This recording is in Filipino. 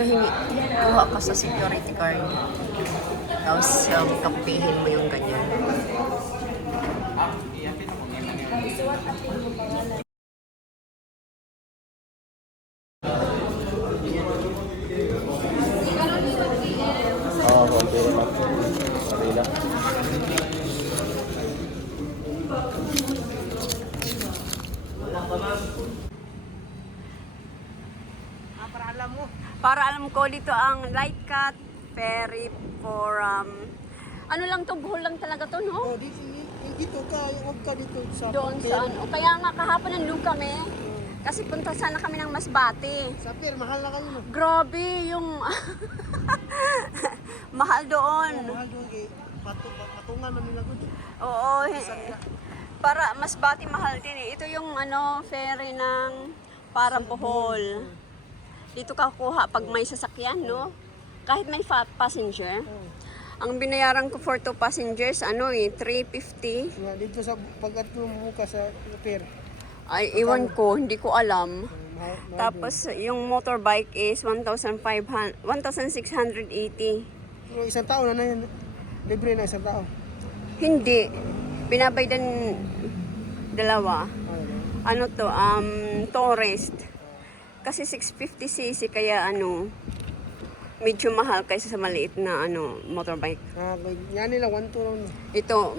Dito kuha ka sa security card. Tapos kapihin mo yung ganyan. Oo, okay naman. Okay lang. Para alam ko dito ang light cut ferry for ano lang to, buhol lang talaga to, no? Oh, dito ka, huwag ka dito sa Doon sa ano. O kaya nga kahapon nandun kami. Kasi punta sana kami ng Masbate. Sa pier, mahal na kayo no? Grabe yung mahal doon. Mahal doon kay patungan man nila gud. Oo, para Masbate mahal din eh. Ito yung ano, ferry ng para Bohol. Dito ka kuha pag may sasakyan, no? Kahit may passenger. Ang binayaran ko for 2 passengers, ano eh, 350. Dito sa pag-at mo ka sa pier. Ay, iwan ko, hindi ko alam. Mahal Tapos, yung motorbike is 1,680. Pero isang tao na yan. Libre na isang tao. Hindi. Binabaydan dalawa. Ano to, tourist. Kasi 650cc, kaya ano, medyo mahal kaysa sa maliit na ano, motorbike. Yan nila 1 to lang. Ito,